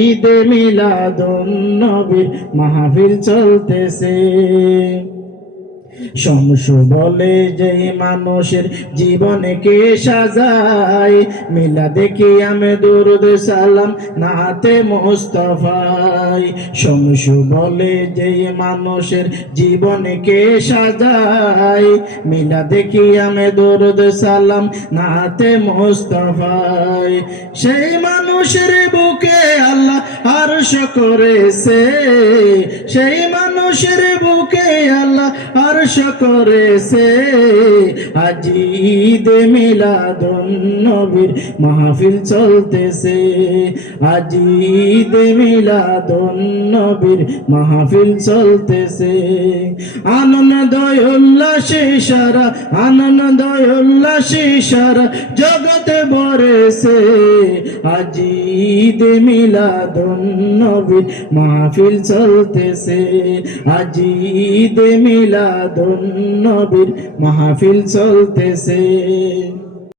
ঈদে মিলাদুন নবীর মাহফিল চলতেছে। শমসু বলে যে মানুষের জীবনকে সাজায়, মিলাদে কিয়ামে দুরুদ সালাম নাতে মুস্তাফায়। শমসু বলে যে মানুষের জীবনকে সাজায়, মিলাদে কিয়ামে দুরুদ সালাম নাতে মুস্তাফায়। সেই মানুষের বুকে আল্লাহ আরশ করেছে, সেই মানুষের বুকে আল্লাহ আরশ করেছে। আজ ঈদে মিলাদুন নবীর মাহফিল চলতেছে, আজ ঈদে মিলাদুন নবীর মাহফিল চলতেছে। আনন্দ উল্লাসে সারা, আনন্দ উল্লাসে সারা জগতে ভরেছে। আজ ঈদে মিলাদুন নবীর মাহফিল চলতেছে, আজ ঈদে মিলাদুন নবীর মাহফিল চলতেছে।